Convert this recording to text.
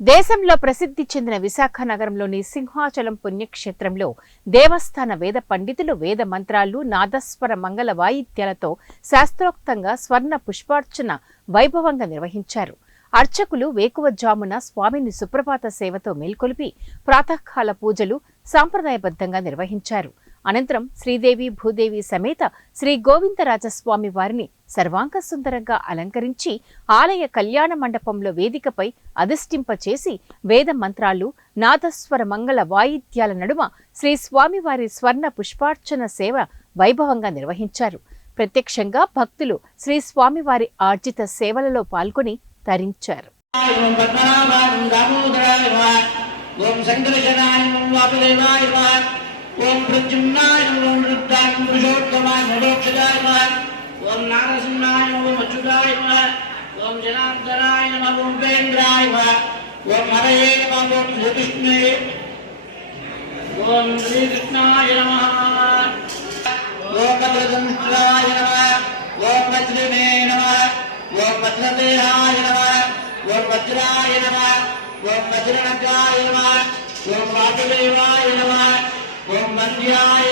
దేశంలో ప్రసిద్ధి చెందిన విశాఖ నగరంలోని సింహాచలం పుణ్యక్షేత్రంలో దేవస్థాన వేద పండితులు వేద మంత్రాలు నాదస్వర మంగళ వాయిద్యాలతో శాస్త్రోక్తంగా స్వర్ణ పుష్పార్చన వైభవంగా నిర్వహించారు. అర్చకులు వేకువజామున స్వామిని సుప్రభాత సేవతో మేల్కొలిపి ప్రాతకాల పూజలు సాంప్రదాయబద్ధంగా నిర్వహించారు. అనంతరం శ్రీదేవి భూదేవి సమేత శ్రీ గోవిందరాజస్వామి వారిని సర్వాంగ సుందరంగా అలంకరించి ఆలయ కళ్యాణ మండపంలో వేదికపై అధిష్ఠింపచేసి వేద మంత్రాలు నాదస్వర మంగళ వాయిద్యాల నడుమ శ్రీ స్వామివారి స్వర్ణ పుష్పార్చన సేవ వైభవంగా నిర్వహించారు. ప్రత్యక్షంగా భక్తులు శ్రీ స్వామివారి ఆర్జిత సేవలలో పాల్గొని తరించారు. ओम प्रद्युम्नाय ओम रुद्राय पुरुषोत्तमाय मोक्षदाय ओम नारसिंहाय ओम अच्युताय ओम जनार्दनाय नमः ओम उपेन्द्राय ओम हरये नमः ओम श्रीकृष्णे ओम श्रीकृष्णाय नमः ओम भद्रदंत्राय नमः ओम वज्रमे नमः ओम वज्रदेहाय नमः ओम वज्राय नमः ओम वज्रनगाय नमः ओम वासुदेवाय नमः ओम वन्द्याय